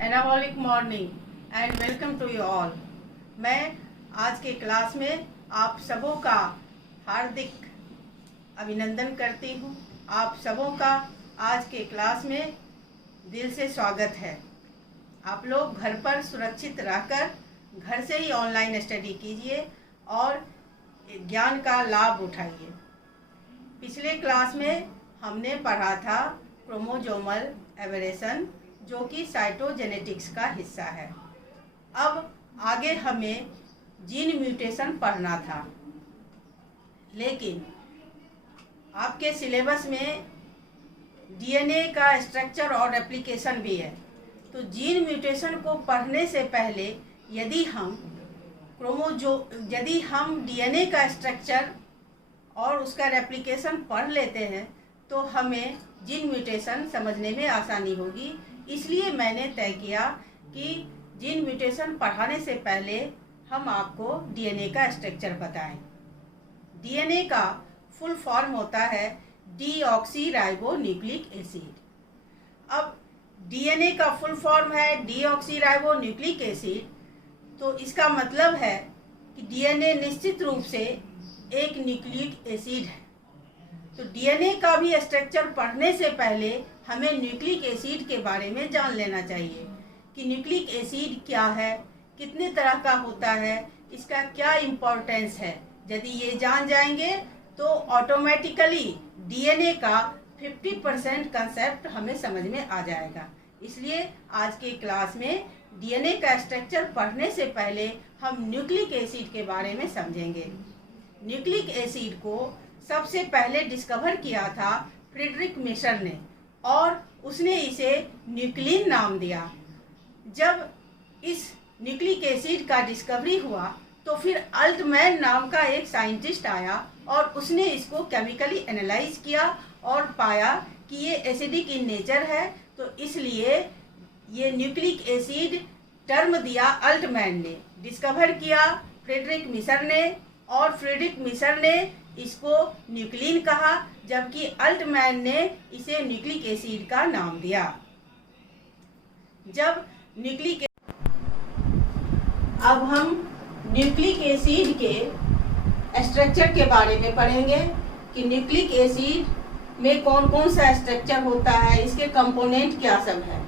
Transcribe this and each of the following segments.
Anabolic morning and welcome to you all. मैं आज के क्लास में आप सबों का हार्दिक अभिनंदन करती हूँ। आप सबों का आज के क्लास में दिल से स्वागत है। आप लोग घर पर सुरक्षित रहकर घर से ही ऑनलाइन स्टडी कीजिए और ज्ञान का लाभ उठाइए। पिछले क्लास में हमने पढ़ा था क्रोमोसोमल एबेरेशन, जो कि साइटोजेनेटिक्स का हिस्सा है। अब आगे हमें जीन म्यूटेशन पढ़ना था, लेकिन आपके सिलेबस में डीएनए का स्ट्रक्चर और एप्लीकेशन भी है। तो जीन म्यूटेशन को पढ़ने से पहले यदि हम डीएनए का स्ट्रक्चर और उसका रेप्लिकेशन पढ़ लेते हैं तो हमें जीन म्यूटेशन समझने में आसानी होगी। इसलिए मैंने तय किया कि जीन म्यूटेशन पढ़ाने से पहले हम आपको डीएनए का स्ट्रक्चर बताएं। डीएनए का फुल फॉर्म होता है डीऑक्सीराइबोन्यूक्लिक एसिड। अब डीएनए का फुल फॉर्म है डीऑक्सीराइबोन्यूक्लिक एसिड, तो इसका मतलब है कि डीएनए निश्चित रूप से एक न्यूक्लिक एसिड है। तो डीएनए का भी स्ट्रक्चर पढ़ने से पहले हमें न्यूक्लिक एसिड के बारे में जान लेना चाहिए कि न्यूक्लिक एसिड क्या है, कितने तरह का होता है, इसका क्या इम्पोर्टेंस है। यदि ये जान जाएंगे तो ऑटोमेटिकली डीएनए का 50% कंसेप्ट हमें समझ में आ जाएगा। इसलिए आज के क्लास में डीएनए का स्ट्रक्चर पढ़ने से पहले हम न्यूक्लिक एसिड के बारे में समझेंगे। न्यूक्लिक एसिड को सबसे पहले डिस्कवर किया था फ्रीडरिक मिशर ने, और उसने इसे न्यूक्लिन नाम दिया। जब इस न्यूक्लिक एसिड का डिस्कवरी हुआ तो फिर अल्टमैन नाम का एक साइंटिस्ट आया और उसने इसको केमिकली एनालाइज किया और पाया कि ये एसिडिक इन नेचर है। तो इसलिए ये न्यूक्लिक एसिड टर्म दिया अल्टमैन ने, डिस्कवर किया फ्रीडरिक मिशर ने, और फ्रीडरिक मिशर ने इसको न्यूक्लिन कहा, जबकि अल्टमैन ने इसे न्यूक्लिक एसिड का नाम दिया। अब हम न्यूक्लिक एसिड के स्ट्रक्चर के बारे में पढ़ेंगे कि न्यूक्लिक एसिड में कौन कौन सा स्ट्रक्चर होता है, इसके कंपोनेंट क्या सब है।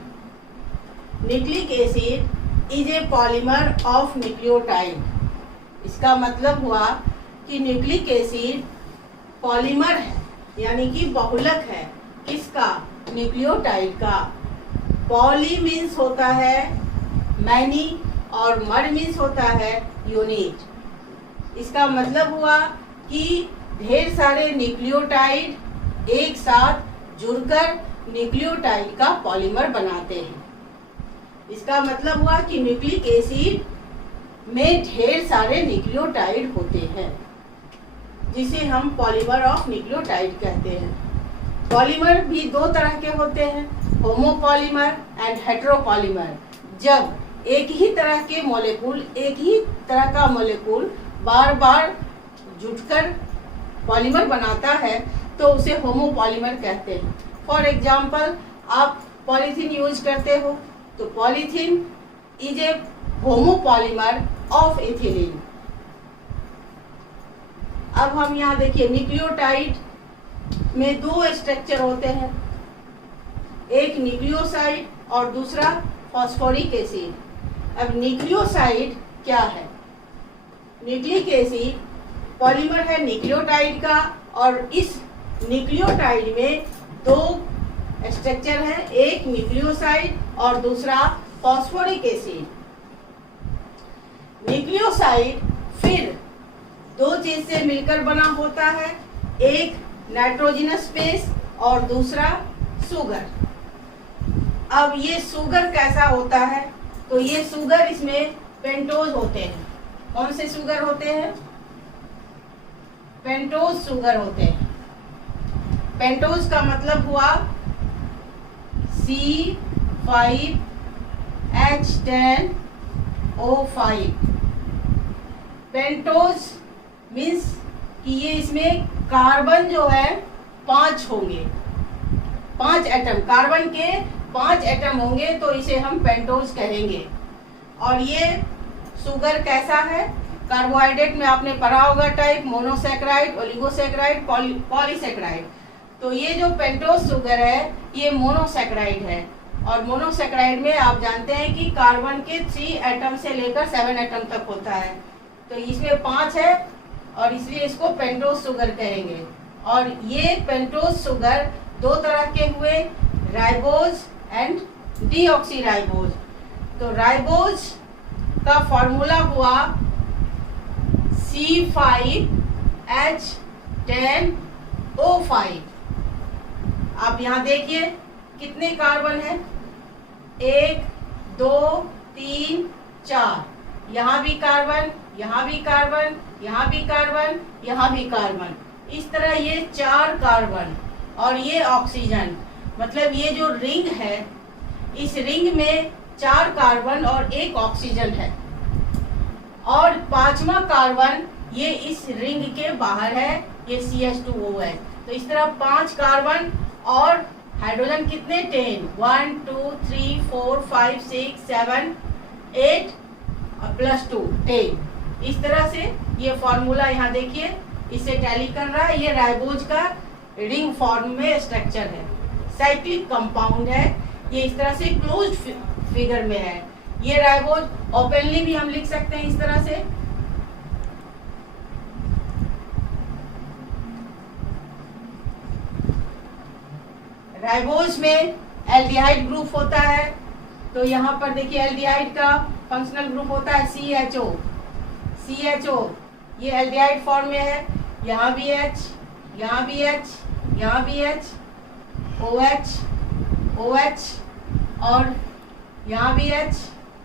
Nucleic acid is a polymer of nucleotide. इसका मतलब हुआ कि न्यूक्लिक एसिड पॉलीमर है, यानी कि बहुलक है। किसका? न्यूक्लियोटाइड का। पॉली मीन्स होता है मैनी और मर मीन्स होता है यूनिट। इसका मतलब हुआ कि ढेर सारे न्यूक्लियोटाइड एक साथ जुड़कर न्यूक्लियोटाइड का पॉलीमर बनाते हैं। इसका मतलब हुआ कि न्यूक्लिक एसिड में ढेर सारे न्यूक्लियोटाइड होते हैं, जिसे हम पॉलीमर ऑफ न्यूक्लियोटाइड कहते हैं। पॉलीमर भी दो तरह के होते हैं, होमोपॉलीमर एंड हेटेरोपॉलीमर। जब एक ही तरह के मॉलिक्यूल, एक ही तरह का मॉलिक्यूल बार बार जुटकर पॉलीमर बनाता है तो उसे होमोपॉलीमर कहते हैं। फॉर एग्जाम्पल, आप पॉलीथीन यूज करते हो तो polythene is a homopolymer of ethylene. अब हम यहाँ देखिए, न्यूक्लियोटाइड में दो स्ट्रक्चर होते हैं, एक न्यूक्लियोसाइड और दूसरा फॉस्फोरिक एसिड। अब न्यूक्लियोसाइड क्या है? न्यूक्लिक एसिड पॉलीमर है न्यूक्लियोटाइड का, और इस न्यूक्लियोटाइड में दो स्ट्रक्चर है, एक न्यूक्लियोसाइड और दूसरा फॉस्फोरिक एसिड। न्यूक्लियोसाइड फिर दो चीज से मिलकर बना होता है, एक नाइट्रोजनस बेस और दूसरा सुगर। अब ये सुगर कैसा होता है? तो ये सुगर, इसमें पेंटोज होते हैं। कौन से सुगर होते हैं? पेंटोज सुगर होते हैं। पेंटोज का मतलब हुआ C5H10O5। पेंटोज मीन्स कि ये इसमें कार्बन जो है 5 होंगे, 5 एटम, कार्बन के 5 एटम होंगे तो इसे हम पेंटोज कहेंगे। और ये शुगर कैसा है? कार्बोहाइड्रेट में आपने पढ़ा होगा टाइप, मोनोसैकेराइड, ओलिगोसैकेराइड, पॉलीसैकेराइड। तो ये जो पेंटोज शुगर है ये मोनोसैकेराइड है। और मोनोसैकेराइड में आप जानते हैं कि कार्बन के 3 एटम से लेकर 7 एटम तक होता है। तो इसमें 5 है और इसलिए इसको पेंटोज शुगर कहेंगे। और ये पेंटोज शुगर 2 तरह के हुए, राइबोज एंड डीऑक्सीराइबोज। तो राइबोज का फॉर्मूला हुआ C5H10O5। आप यहाँ देखिए कितने कार्बन है, 1 2 3 4। यहाँ भी कार्बन, यहाँ भी कार्बन, यहाँ भी कार्बन, यहाँ भी कार्बन। इस तरह ये 4 कार्बन और ये ऑक्सीजन। मतलब ये जो रिंग है, इस रिंग में 4 कार्बन और 1 ऑक्सीजन है। और 5वां कार्बन ये इस रिंग के बाहर है, ये CH2O है। तो इस तरह 5 कार्बन और हाइड्रोजन कितने? 10, 1 2 3 4 5 6 7 8 प्लस 2 10। इस तरह से ये फॉर्मूला यहाँ देखिए इससे टैली कर रहा है। ये राइबोज का रिंग फॉर्म में स्ट्रक्चर है, साइक्लिक कंपाउंड है। ये इस तरह से क्लोज फिगर में है। ये राइबोज ओपनली भी हम लिख सकते हैं इस तरह से। राइबोज में एल्डिहाइड ग्रुप होता है। तो यहाँ पर देखिए एल्डिहाइड का फंक्शनल ग्रुप होता है CHO। ये एल्डिहाइड फॉर्म में है। यहाँ भी H, यहाँ भी H, यहाँ भी H, OH, OH और यहाँ भी H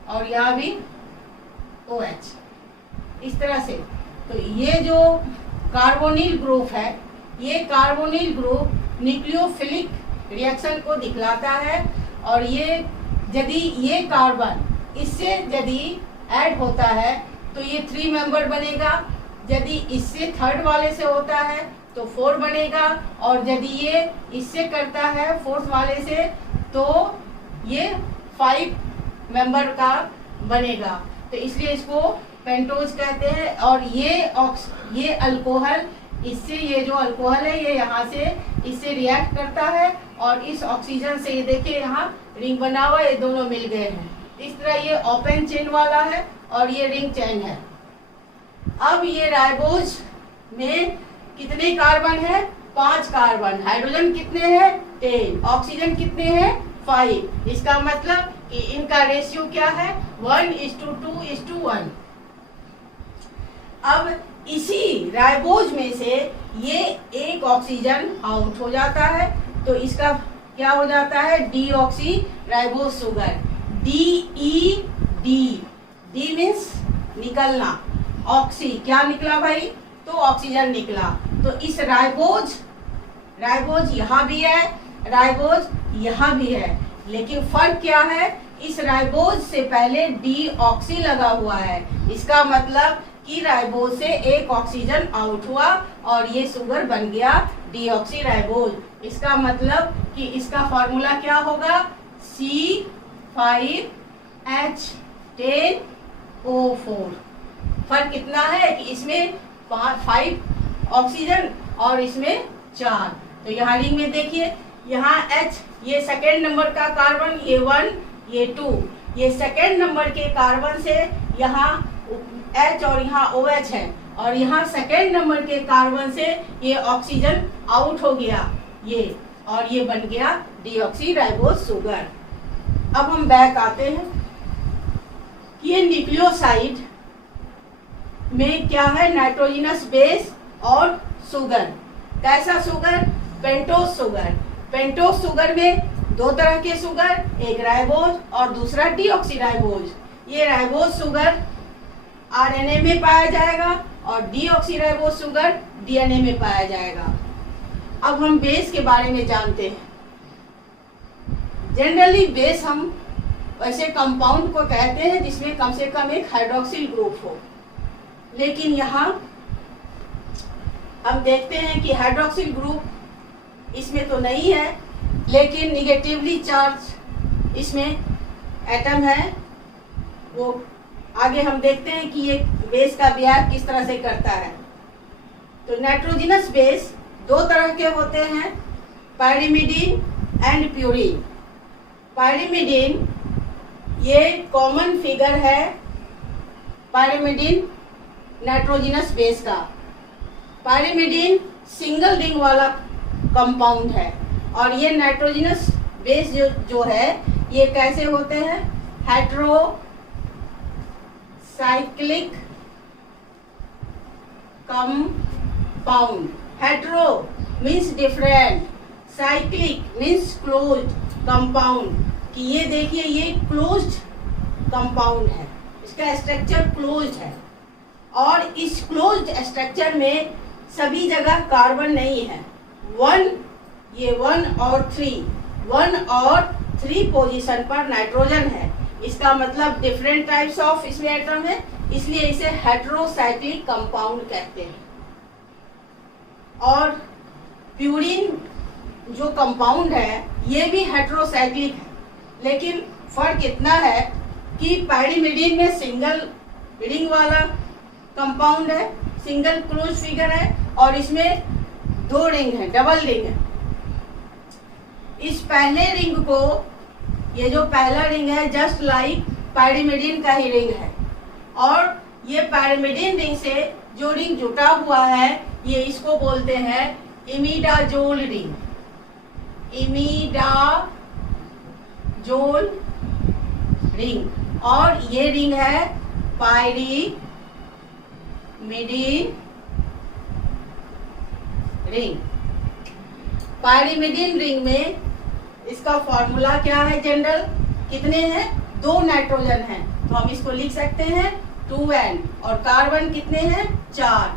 और यहाँ भी OH। इस तरह से तो ये जो कार्बोनिल ग्रुप है, ये कार्बोनिल ग्रुप न्यूक्लियोफिलिक रिएक्शन को दिखलाता है। और ये यदि ये कार्बन इससे यदि ऐड होता है तो ये 3 मेंबर बनेगा। यदि इससे थर्ड वाले से होता है तो 4 बनेगा। और यदि ये इससे करता है 4th वाले से तो ये 5 मेंबर का बनेगा। तो इसलिए इसको पेंटोज कहते हैं। और ये अल्कोहल, इससे ये जो अल्कोहल है ये यहाँ से इससे रिएक्ट करता है और इस ऑक्सीजन से, ये देखिए यहाँ रिंग बना हुआ, ये दोनों मिल गए हैं। इस तरह ये ओपन चेन वाला है और ये रिंग चेन है। अब ये राइबोज में कितने कार्बन है? 5 कार्बन। हाइड्रोजन कितने हैं? 10। ऑक्सीजन कितने हैं? 5। इसका मतलब कि इनका रेशियो क्या है? 1:2:1। अब इसी राइबोज में से ये 1 ऑक्सीजन आउट हो जाता है तो इसका क्या हो जाता है? Deoxy ribose sugar. D means निकलना, ऑक्सी क्या निकला भाई? तो ऑक्सीजन निकला। तो इस राइबोज यहाँ भी है, राइबोज यहाँ भी है, लेकिन फर्क क्या है? इस राइबोज से पहले डीऑक्सी लगा हुआ है। इसका मतलब कि राइबोज से 1 ऑक्सीजन आउट हुआ और ये शुगर बन गया डीऑक्सी राइबोज। इसका मतलब कि इसका फॉर्मूला क्या होगा? C5H10O4। फर्क इतना है कि इसमें 5 ऑक्सीजन और इसमें 4। तो यहाँ रिंग में देखिए, यहाँ H ये सेकेंड नंबर का कार्बन, ये 1 ये 2। ये सेकेंड नंबर के कार्बन से यहाँ H और यहाँ OH है और यहाँ सेकेंड नंबर के कार्बन से ये ऑक्सीजन आउट हो गया ये, और ये बन गया डीऑक्सी राइबोज शुगर। अब हम बैक आते हैं कि ये न्यूक्लियोसाइड में क्या है? नाइट्रोजनस बेस और शुगर। कैसा sugar? Pentose sugar. Pentose sugar में 2 तरह के शुगर, एक राइबोज और दूसरा डीऑक्सीराइबोज। ये राइबोज शुगर आरएनए में पाया जाएगा और डीऑक्सीराइबोज शुगर डीएनए में पाया जाएगा। अब हम बेस के बारे में जानते हैं। जनरली बेस हम वैसे कंपाउंड को कहते हैं जिसमें कम से कम एक हाइड्रोक्सिल ग्रुप हो, लेकिन यहाँ हम देखते हैं कि हाइड्रोक्सिल ग्रुप इसमें तो नहीं है, लेकिन निगेटिवली चार्ज इसमें एटम है, वो आगे हम देखते हैं कि ये बेस का बिहेव किस तरह से करता है। तो नाइट्रोजनस बेस दो तरह के होते हैं, पायरिमिडीन एंड प्यूरीन। पायरिमिडीन ये कॉमन फिगर है पायरिमिडीन नाइट्रोजनस बेस का। पायरिमिडीन सिंगल रिंग वाला कंपाउंड है और ये नाइट्रोजनस बेस जो है ये कैसे होते हैं, hetero cyclic compound. Hetero means different, cyclic means closed compound. कि ये देखिए ये क्लोज्ड कंपाउंड है, इसका स्ट्रक्चर क्लोज्ड है और इस क्लोज्ड स्ट्रक्चर में सभी जगह कार्बन नहीं है। ये 1 और 3 पोजीशन पर नाइट्रोजन है। इसका मतलब डिफरेंट टाइप्स ऑफ इसमें एटम है, इसलिए इसे हेटेरोसाइक्लिक कंपाउंड कहते हैं। और प्यूरीन जो कंपाउंड है ये भी हेटेरोसाइक्लिक है, लेकिन फर्क इतना है कि पायरिमिडीन में सिंगल रिंग वाला कंपाउंड है, सिंगल क्लोज फिगर है और इसमें 2 रिंग है, डबल रिंग है। इस पहले रिंग को, ये जो पहला रिंग है जस्ट लाइक पायरिमिडीन का ही रिंग है और ये पायरिमिडीन रिंग से जो रिंग जुटा हुआ है ये इसको बोलते हैं इमिडाजोल रिंग। इमिडाजोल रिंग और ये रिंग है पायरिमिडीन रिंग। पायरिमिडीन रिंग में इसका फॉर्मूला क्या है जनरल, कितने हैं, 2 नाइट्रोजन हैं तो हम इसको लिख सकते हैं 2n और कार्बन कितने हैं 4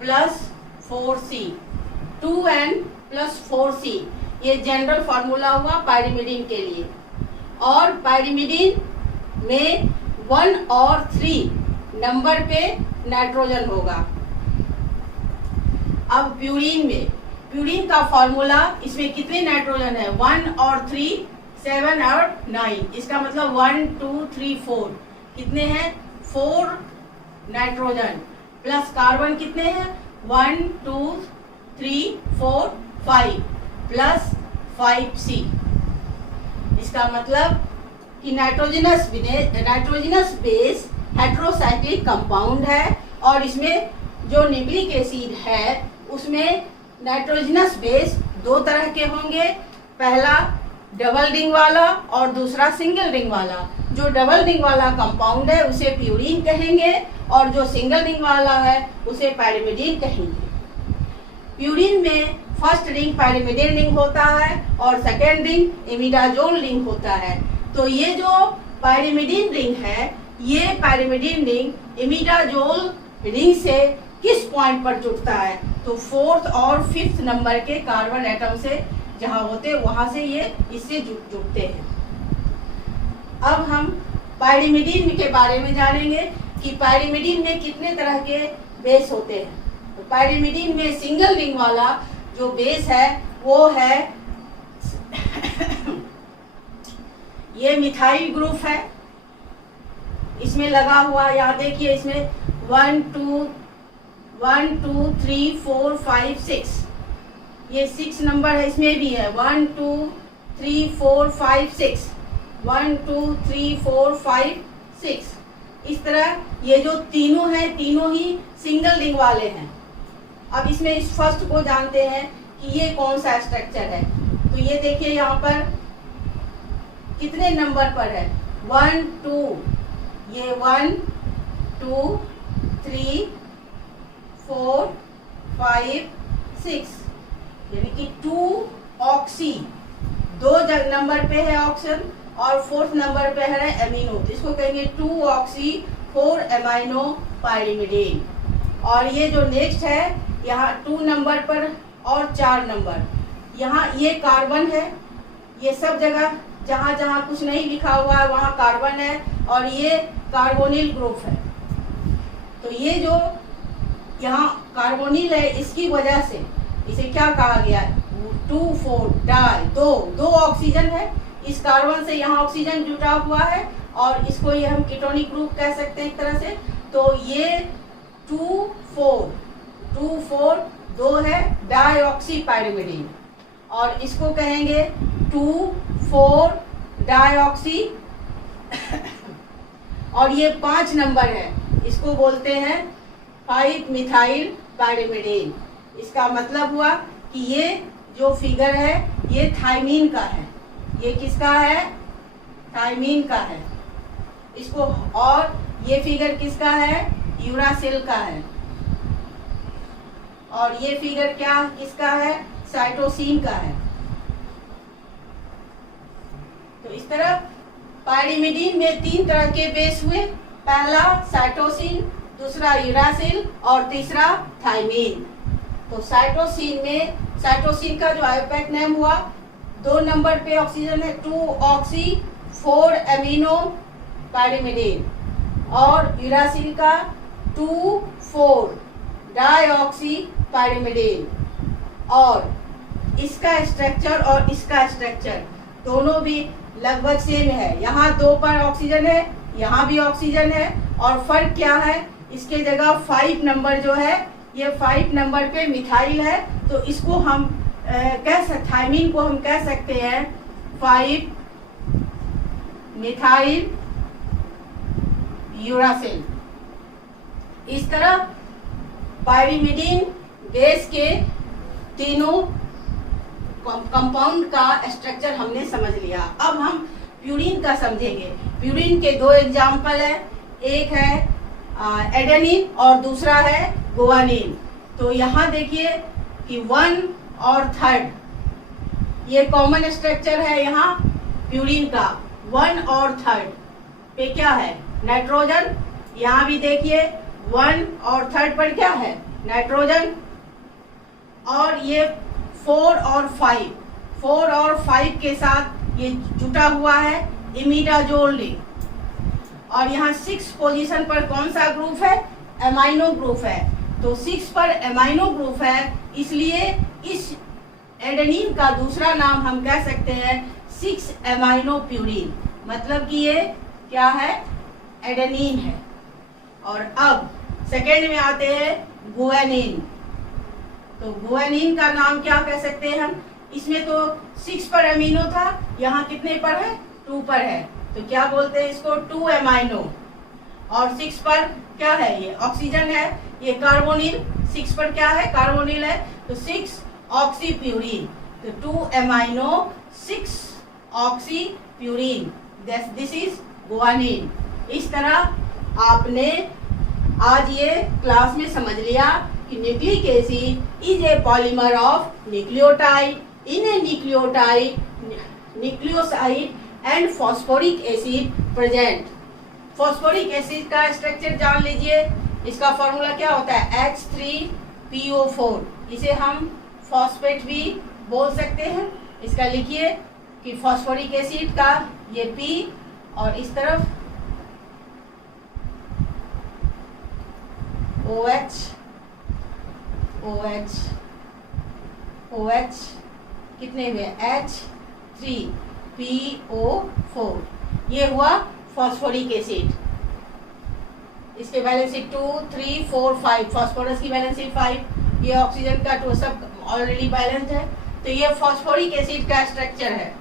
plus 4c, 2n plus 4c ये जनरल फॉर्मूला हुआ पायरिमिडीन के लिए। और पायरिमिडीन में 1 और 3 नंबर पे नाइट्रोजन होगा। अब प्यूरीन का फॉर्मूला, इसमें कितने नाइट्रोजन है 1 और 3, 7 और 9, इसका मतलब 1 2 3 4 कितने हैं 4 नाइट्रोजन प्लस कार्बन कितने हैं 1 2 3 4 5 प्लस 5c। इसका मतलब कि नाइट्रोजनस बेस हेटेरोसाइक्लिक कंपाउंड है और इसमें जो न्यूक्लिक एसिड है उसमें नाइट्रोजनस बेस 2 तरह के होंगे, पहला डबल रिंग वाला और दूसरा सिंगल रिंग वाला। जो डबल रिंग वाला कंपाउंड है उसे प्यूरीन कहेंगे और जो सिंगल रिंग वाला है उसे पायरिमिडीन कहेंगे। प्यूरीन में फर्स्ट रिंग पायरिमिडीन रिंग होता है और सेकेंड रिंग इमिडाजोल रिंग होता है। तो ये जो पायरिमिडीन रिंग है ये पायरिमिडीन रिंग इमिडाजोल रिंग से किस पॉइंट पर जुड़ता है, तो 4th और 5th नंबर के कार्बन एटम से जहाँ होते वहां से ये इससे जुड़ते हैं। अब हम पायरिमिडीन के बारे में जानेंगे कि पायरिमिडीन में कितने तरह के बेस होते हैं। तो पायरिमिडीन में सिंगल रिंग वाला जो बेस है वो है ये मिथाइल ग्रुप है, इसमें लगा हुआ, यहाँ देखिए इसमें 1 2 3 4 5 6 ये 6 नंबर है, इसमें भी है 1 2 3 4 5 6 1 2 3 4 5 6। इस तरह ये जो तीनों हैं तीनों ही सिंगल रिंग वाले हैं। अब इसमें इस फर्स्ट को जानते हैं कि ये कौन सा स्ट्रक्चर है। तो ये देखिए यहाँ पर कितने नंबर पर है 1 2, ये 1 2 3 4 5 6 यानी कि 2 ऑक्सी, 2 नंबर पे है ऑक्सीजन और 4th नंबर पे है एमिनो, इसको कहेंगे 2 ऑक्सी 4 एमाइनो पायरिमिडीन। और ये जो नेक्स्ट है यहाँ 2 नंबर पर और 4 नंबर, यहाँ ये कार्बन है, ये सब जगह जहाँ जहाँ कुछ नहीं लिखा हुआ है वहाँ कार्बन है और ये कार्बोनिल ग्रुप है। तो ये जो यहाँ कार्बोनिल है इसकी वजह से इसे क्या कहा गया 2 4 डाई, 2 ऑक्सीजन है इस कार्बन से यहाँ ऑक्सीजन जुड़ा हुआ है और इसको ये हम कीटोनिक ग्रुप कह सकते हैं एक तरह से। तो ये 2,4 दो है डाईऑक्सी पायरिमिडीन और इसको कहेंगे 2,4 डाईऑक्सी और ये 5 नंबर है, इसको बोलते हैं 5 मिथाइल पायरिमिडीन। इसका मतलब हुआ कि ये जो फिगर है ये थायमीन का है। ये किसका है? थायमीन का है इसको। और ये फिगर किसका है? यूरासिल का है। और ये फिगर क्या किसका है? साइटोसिन का है। तो इस तरह पायरिमिडीन में 3 तरह के बेस हुए, पहला साइटोसिन, दूसरा यूरासिल और तीसरा थायमीन। तो साइटोसिन का जो आयोपेक नेम हुआ 2 नंबर पे ऑक्सीजन है 2-ऑक्सी 4-एमिनो पायरिमिडीन और यूरासिल का 2,4 डाईऑक्सी पायरिमिडीन। और इसका स्ट्रक्चर और इसका स्ट्रक्चर दोनों भी लगभग सेम है। यहाँ 2 पर ऑक्सीजन है, यहाँ भी ऑक्सीजन है और फर्क क्या है? इसके जगह 5 नंबर जो है ये 5 नंबर पे मिथाइल है। तो इसको हम थायमीन को हम कह सकते हैं 5 मिथाइल यूरासिल। इस तरह पायरिमिडीन बेस के तीनों कंपाउंड का स्ट्रक्चर हमने समझ लिया। अब हम प्यूरिन का समझेंगे। प्यूरिन के 2 एग्जाम्पल है, एक है एडेनिन और दूसरा है गुआनिन। तो यहाँ देखिए कि 1 और 3 ये कॉमन स्ट्रक्चर है यहाँ प्यूरिन का। 1 और 3 पे क्या है? नाइट्रोजन। यहाँ भी देखिए 1 और 3 पर क्या है? नाइट्रोजन। और ये 4 और 5 के साथ ये जुटा हुआ है इमिडाजोल रिंग। और यहाँ 6 पोजीशन पर कौन सा ग्रुप है? एमाइनो ग्रुप है। तो 6 पर एमाइनो ग्रुप है, इसलिए इस एडेनिन का दूसरा नाम हम कह सकते हैं 6 एमाइनो प्यूरिन। मतलब कि ये क्या है? एडेनिन है। और अब सेकेंड में आते हैं गुआनिन। तो गुआनिन का नाम क्या कह सकते हैं हम? इसमें तो 6 पर एमिनो था, यहाँ कितने पर है? 2 पर है। तो क्या बोलते हैं इसको? 2 एमाइनो। और 6 पर क्या है? ये ऑक्सीजन है, ये कार्बोनिल। 6 पर क्या है? कार्बोनिल है। तो 6 ऑक्सी प्यूरिन। तो 2 amino 6 oxy purine, this is guanine. इस तरह आपने आज ये क्लास में समझ लिया कि nucleic acid is a polymer of nucleotide in A nucleoside and phosphoric acid present. Phosphoric acid का स्ट्रक्चर जान लीजिए। इसका फॉर्मूला क्या होता है? H3PO4। इसे हम फॉस्फेट भी बोल सकते हैं। इसका लिखिए कि फॉस्फोरिक एसिड का ये P और इस तरफ OH कितने हुए? H3PO4। ये हुआ फॉस्फोरिक एसिड। इसके वैलेंसी 2, 3, 4, 5। फॉस्फोरस की वैलेंसी 5। ये ऑक्सीजन का 2 सब ऑलरेडी बैलेंस्ड है। तो ये फॉस्फोरिक एसिड का स्ट्रक्चर है।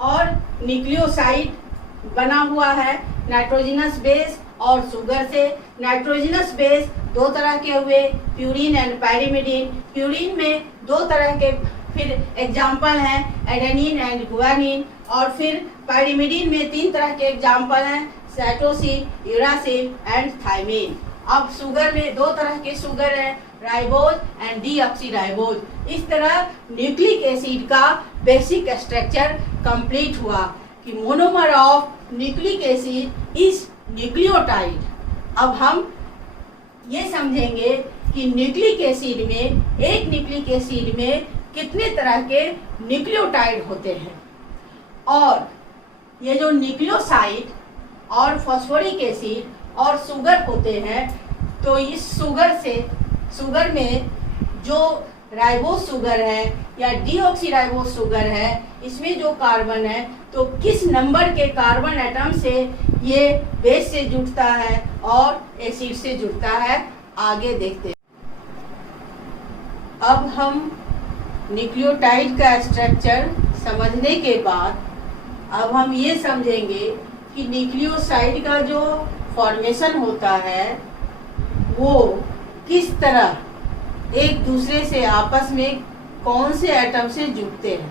और न्यूक्लियोसाइड बना हुआ है नाइट्रोजनस बेस और शुगर से। नाइट्रोजनस बेस 2 तरह के हुए, प्यूरिन एंड पायरिमिडीन। प्यूरिन में 2 तरह के फिर एग्जाम्पल हैं, एडेनिन एंड गुआनिन। और फिर पायरिमिडीन में 3 तरह के एग्जाम्पल हैं, साइटोसिन, यूरासिल एंड थायमीन। अब शुगर में 2 तरह के शुगर हैं, राइबोज एंड डीऑक्सीराइबोज। इस तरह न्यूक्लिक एसिड का बेसिक स्ट्रक्चर कंप्लीट हुआ कि monomer of nucleic acid is nucleotide. अब हम ये समझेंगे कि न्यूक्लिक एसिड में, एक न्यूक्लिक एसिड में कितने तरह के न्यूक्लियोटाइड होते हैं। और ये जो न्यूक्लियोसाइड और फॉस्फोरिक एसिड और शुगर होते हैं, तो इस शुगर में जो राइबोज शुगर है या डीऑक्सीराइबोज शुगर है, इसमें जो कार्बन है तो किस नंबर के कार्बन एटम से ये बेस से जुड़ता है और एसिड से जुड़ता है, आगे देखते हैं। अब हम न्यूक्लियोटाइड का स्ट्रक्चर समझने के बाद अब हम ये समझेंगे कि न्यूक्लियोसाइड का जो फॉर्मेशन होता है वो किस तरह एक दूसरे से आपस में कौन से एटम से जुड़ते हैं।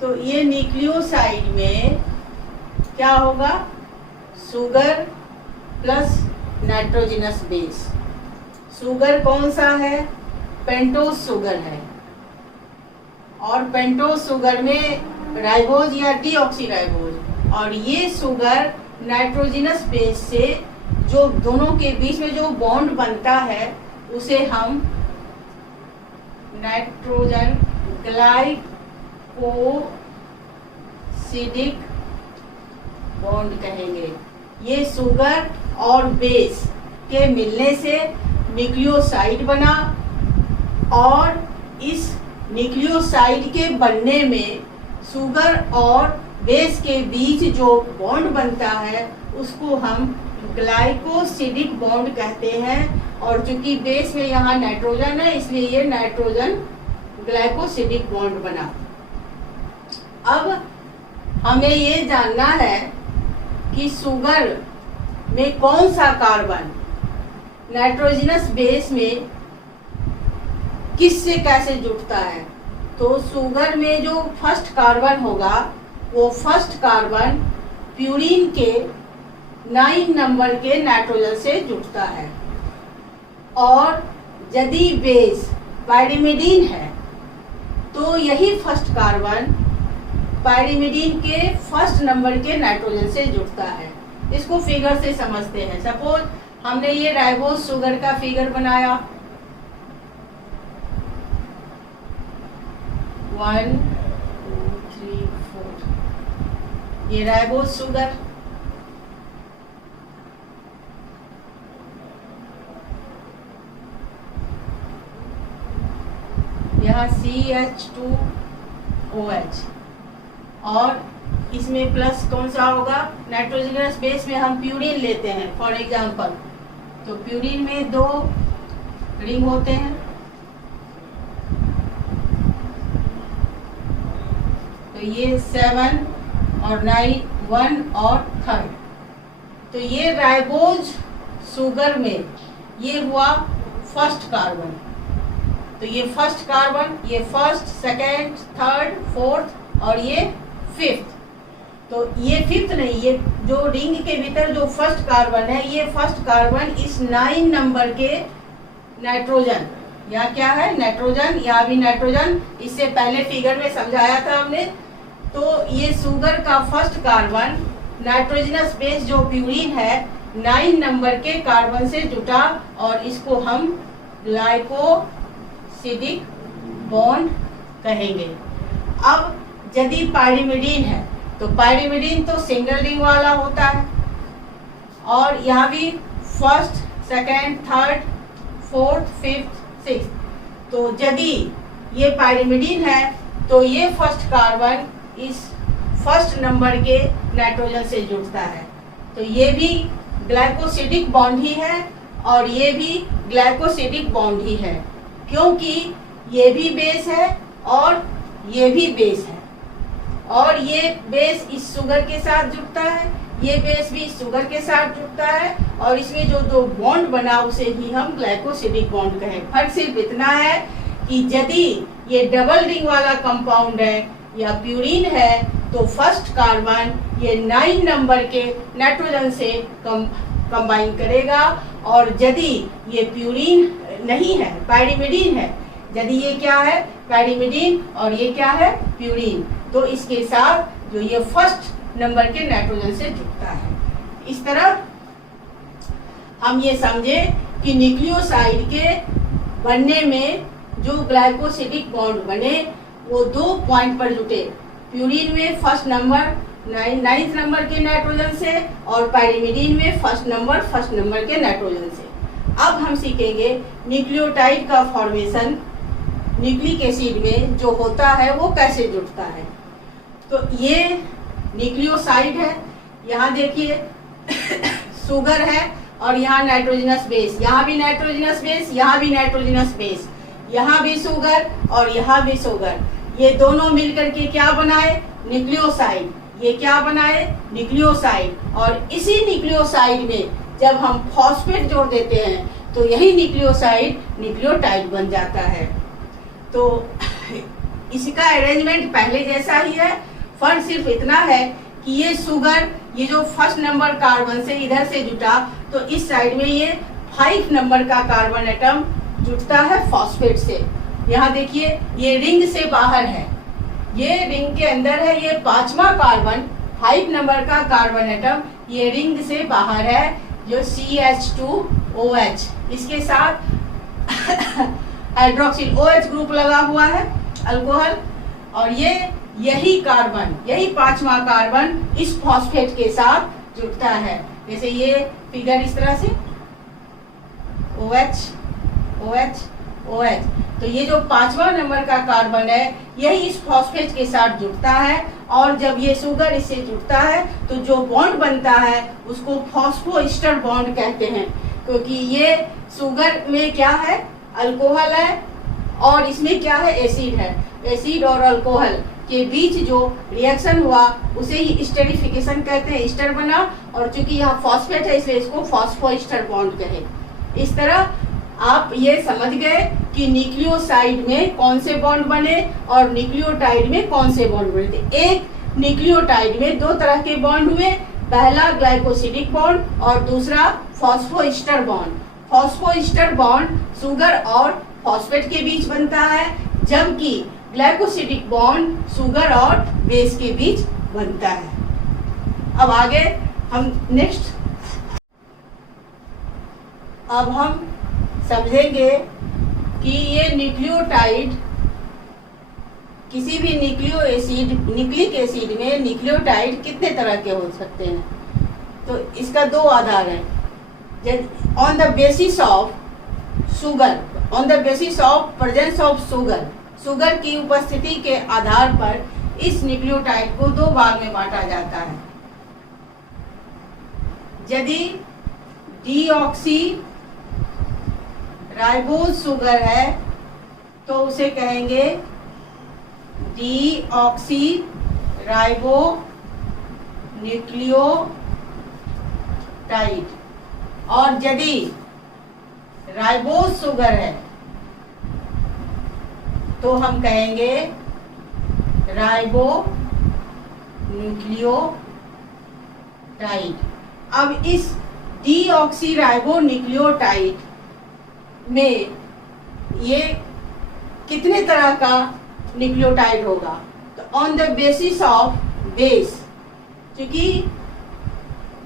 तो ये न्यूक्लियोसाइड में क्या होगा, sugar plus nitrogenous base. Sugar कौन सा है, पेंटोज शुगर है, और पेंटोज शुगर में राइबोज या डीऑक्सीराइबोज, और ये शुगर नाइट्रोजनस बेस से जो दोनों के बीच में जो बॉन्ड बनता है उसे हम नाइट्रोजन ग्लाइकोसिडिक बॉन्ड कहेंगे। ये शुगर और बेस के मिलने से न्यूक्लियोसाइड बना, और इस न्यूक्लियोसाइड के बनने में शुगर और बेस के बीच जो बॉन्ड बनता है उसको हम ग्लाइकोसिडिक बॉन्ड कहते हैं। और चूंकि बेस में यहाँ नाइट्रोजन है इसलिए ये नाइट्रोजन ग्लाइकोसिडिक बॉन्ड बना। अब हमें ये जानना है कि शुगर में कौन सा कार्बन नाइट्रोजनस बेस में किससे कैसे जुड़ता है। तो शुगर में जो फर्स्ट कार्बन होगा वो फर्स्ट कार्बन प्यूरिन के 9 नंबर के नाइट्रोजन से जुड़ता है, और यदि बेस पाइरिमिडीन है तो यही फर्स्ट कार्बन पाइरिमिडीन के फर्स्ट नंबर के नाइट्रोजन से जुड़ता है। इसको फिगर से समझते हैं। सपोज हमने ये राइबोज शुगर का फिगर बनाया, 1 2 3 4, ये राइबोज शुगर, यहाँ CH2OH, और इसमें प्लस कौन सा होगा, नाइट्रोजनस बेस में हम प्यूरिन लेते हैं फॉर एग्जांपल। तो प्यूरिन में 2 रिंग होते हैं, तो ये 7 और 9, 1 और 3rd। तो ये राइबोज शुगर में ये हुआ फर्स्ट कार्बन। तो ये फर्स्ट कार्बन, ये फर्स्ट, सेकेंड, थर्ड, फोर्थ और ये 5th। तो ये 5th नहीं, ये जो रिंग के भीतर जो फर्स्ट कार्बन है, ये फर्स्ट कार्बन इस 9 नंबर के नाइट्रोजन, यहाँ क्या है नाइट्रोजन, यहाँ भी नाइट्रोजन, इससे पहले फिगर में समझाया था हमने। तो ये शुगर का फर्स्ट कार्बन नाइट्रोजनस बेस जो प्यूरिन है 9 नंबर के कार्बन से जुटा, और इसको हम ग्लाइकोसिडिक बॉन्ड कहेंगे। अब यदि पाइरिमिडीन है तो पाइरिमिडीन तो सिंगल रिंग वाला होता है, और यहाँ भी first, second, third, fourth, 5th, 6th। तो यदि ये पाइरिमिडीन है तो ये फर्स्ट कार्बन इस फर्स्ट नंबर के नाइट्रोजन से जुड़ता है। तो ये भी ग्लाइकोसिडिक बॉन्ड ही है और ये भी ग्लाइकोसिडिक बॉन्ड ही है, क्योंकि ये भी बेस है और ये भी बेस है, और ये बेस इस शुगर के साथ जुड़ता है, ये बेस भी इस शुगर के साथ जुड़ता है, और इसमें जो दो बॉन्ड बना उसे ही हम ग्लाइकोसिडिक बॉन्ड कहें। फर्क सिर्फ इतना है कि यदि ये डबल रिंग वाला कंपाउंड है या प्यूरिन है तो फर्स्ट कार्बन ये 9 नंबर के नाइट्रोजन से कंबाइन करेगा, और यदि ये प्यूरिन नहीं है, पाइरिमिडीन है, यदि ये क्या है पाइरिमिडीन और ये क्या है प्यूरिन, तो इसके साथ जो ये फर्स्ट नंबर के नाइट्रोजन से जुड़ता है। इस तरह हम ये समझे कि न्यूक्लियोसाइड के बनने में जो ग्लाइकोसिडिक बॉन्ड बने वो 2 पॉइंट पर जुटे, प्यूरिन में फर्स्ट नंबर 9th नंबर के नाइट्रोजन से और पाइरिमिडीन में फर्स्ट नंबर के नाइट्रोजन से। अब हम सीखेंगे न्यूक्लियोटाइड का फॉर्मेशन न्यूक्लिक एसिड में जो होता है वो कैसे जुड़ता है। तो ये न्यूक्लियोसाइड है, यहाँ देखिए शुगर है और यहाँ नाइट्रोजनस बेस, यहाँ भी नाइट्रोजनस बेस, यहाँ भी नाइट्रोजनस बेस, यहाँ भी शुगर और यहाँ भी शुगर, ये दोनों मिलकर के क्या बनाए, न्यूक्लियोसाइड। ये क्या बनाए, न्यूक्लियोसाइड। और इसी न्यूक्लियोसाइड में जब हम फॉस्फेट जोड़ देते हैं तो यही न्यूक्लियोसाइड न्यूक्लियोटाइड बन जाता है। तो इसका अरेंजमेंट पहले जैसा ही है, फर्क सिर्फ इतना है कि ये शुगर, ये जो फर्स्ट नंबर कार्बन से इधर से जुटा, तो इस साइड में ये 5 नंबर का कार्बन एटम जुटता है फॉस्फेट से। यहाँ देखिए ये रिंग से बाहर है, ये रिंग के अंदर है, ये 5वां कार्बन 5 नंबर का कार्बन एटम ये रिंग से बाहर है, जो CH2OH, इसके साथ हाइड्रोक्सिल OH ग्रुप लगा हुआ है, अल्कोहल। और ये यही कार्बन, यही 5वां कार्बन इस फॉस्फेट के साथ जुड़ता है। जैसे ये फिगर इस तरह से OH OH OH, तो ये जो 5वां नंबर का कार्बन है यही इस फॉस्फेट के साथ जुड़ता है। और जब ये शुगर इससे जुड़ता है तो जो बॉन्ड बनता है उसको फॉस्फोइस्टर बॉन्ड कहते हैं, क्योंकि ये शुगर में क्या है, अल्कोहल है, और इसमें क्या है, एसिड है। एसिड और अल्कोहल के बीच जो रिएक्शन हुआ उसे ही स्टेरिफिकेशन कहते हैं, ईस्टर बना। और चूंकि यहाँ फॉस्फेट है इसलिए इसको फॉस्फोइस्टर बॉन्ड कहे। इस तरह आप ये समझ गए कि न्यूक्लियोसाइड में कौन से बॉन्ड बने और न्यूक्लियोटाइड में कौन से बॉन्ड बने थे। एक न्यूक्लियोटाइड में 2 तरह के बॉन्ड हुए, पहला ग्लाइकोसिडिक बॉन्ड और दूसरा फॉस्फोइस्टर बॉन्ड। फॉस्फोइस्टर बॉन्ड शुगर और फॉस्फेट के बीच बनता है, जबकि ग्लाइकोसिडिक बॉन्ड शुगर और बेस के बीच बनता है। अब आगे हम नेक्स्ट अब हम समझेंगे कि ये न्यूक्लियोटाइड किसी भी न्यूक्लिक एसिड में न्यूक्लियोटाइड कितने तरह के हो सकते हैं। तो इसका 2 आधार है। On the basis of sugar, on the basis of presence of sugar, sugar की उपस्थिति के आधार पर इस न्यूक्लियोटाइड को 2 भाग में बांटा जाता है। यदि डीऑक्सी राइबोज शुगर है तो उसे कहेंगे डीऑक्सी राइबो न्यूक्लियोटाइड। और यदि राइबोज शुगर है तो हम कहेंगे राइबो न्यूक्लियोटाइड। अब इस डीऑक्सी राइबो न्यूक्लियोटाइड में ये कितने तरह का न्यूक्लियोटाइड होगा। तो on the basis of base, क्योंकि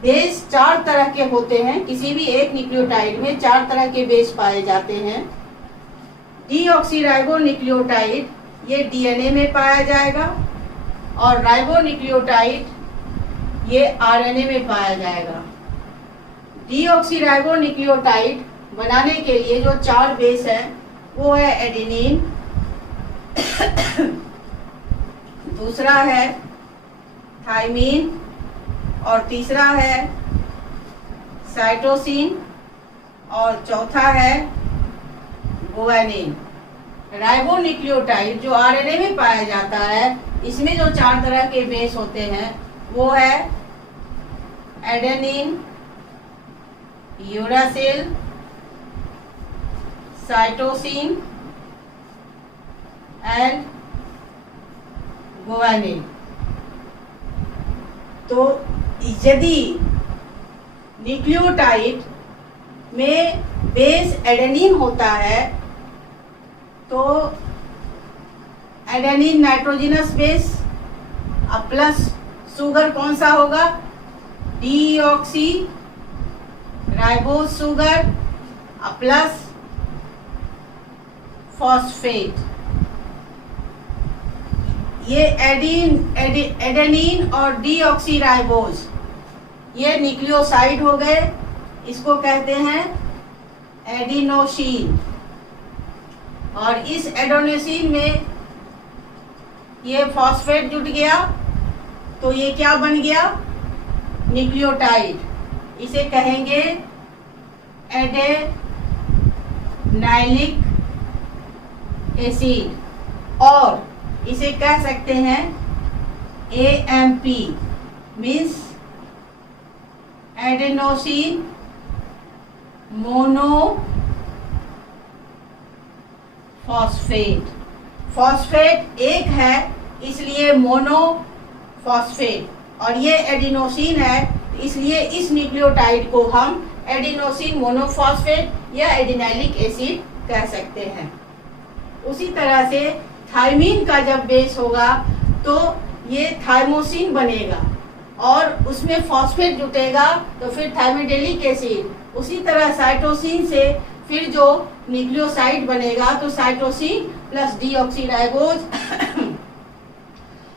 बेस 4 तरह के होते हैं, किसी भी एक न्यूक्लियोटाइड में 4 तरह के बेस पाए जाते हैं। डीऑक्सीराइबो न्यूक्लियोटाइड ये डीएनए में पाया जाएगा और राइबो न्यूक्लियोटाइड ये आरएनए में पाया जाएगा। डीऑक्सीराइबो न्यूक्लियोटाइड बनाने के लिए जो 4 बेस है वो है एडेनिन, दूसरा है थाइमीन और तीसरा है साइटोसिन और चौथा है गुआनिन। राइबो न्यूक्लियोटाइड जो आरएनए में पाया जाता है, इसमें जो 4 तरह के बेस होते हैं वो है adenine, uracil, cytosine and guanine. तो यदि न्यूक्लियोटाइड में बेस एडेनिन होता है तो एडेनिन नाइट्रोजनस बेस, अब प्लस शुगर कौन सा होगा, deoxy ribose sugar plus phosphate. ये एडेनिन और डीऑक्सीराइबोज ये न्यूक्लियोसाइड हो गए, इसको कहते हैं एडिनोसिन। और इस एडेनोसिन में ये फॉस्फेट जुट गया तो ये क्या बन गया, न्यूक्लियोटाइड। इसे कहेंगे एडेनाइलिक एसिड, और इसे कह सकते हैं AMP, means adenosine monophosphate. Phosphate एक है इसलिए मोनोफॉस्फेट, और ये एडिनोसिन है इसलिए इस न्यूक्लियोटाइड को हम एडिनोसिन मोनोफॉस्फेट या एडिनाइलिक एसिड कह सकते हैं। उसी तरह से थायमीन का जब बेस होगा तो ये थाइमोसिन बनेगा और उसमें फॉस्फेट जुटेगा तो फिर थाइमिडेलिक एसिड। उसी तरह साइटोसिन से फिर जो न्यूक्लियोसाइड बनेगा तो साइटोसिन प्लस डीऑक्सीराइबोज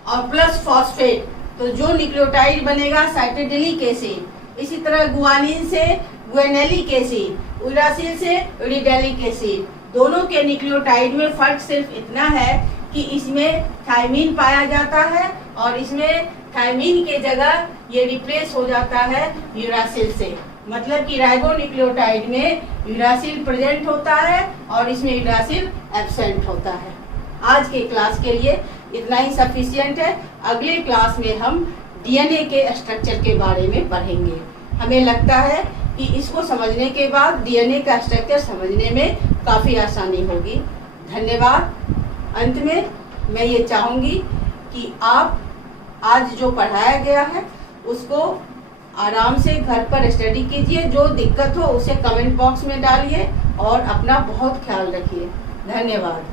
और प्लस फॉस्फेट, तो जो न्यूक्लियोटाइड बनेगा साइटोडेलिक एसिड। इसी तरह गुआनिन से गुएनेलिक एसिड, यूरासिल से यूरिडेलिक एसिड। दोनों के न्यूक्लियोटाइड में फर्क सिर्फ इतना है कि इसमें थायमीन पाया जाता है और इसमें थायमीन के जगह ये रिप्लेस हो जाता है यूरासिल से। मतलब कि राइबोन्यूक्लियोटाइड में यूरासिल प्रेजेंट होता है और इसमें यूरासिल एब्सेंट होता है। आज के क्लास के लिए इतना ही सफिशिएंट है। अगले क्लास में हम डीएनए के स्ट्रक्चर के बारे में पढ़ेंगे। हमें लगता है कि इसको समझने के बाद डीएनए का स्ट्रक्चर समझने में काफ़ी आसानी होगी। धन्यवाद। अंत में मैं ये चाहूँगी कि आप आज जो पढ़ाया गया है उसको आराम से घर पर स्टडी कीजिए। जो दिक्कत हो उसे कमेंट बॉक्स में डालिए और अपना बहुत ख्याल रखिए। धन्यवाद।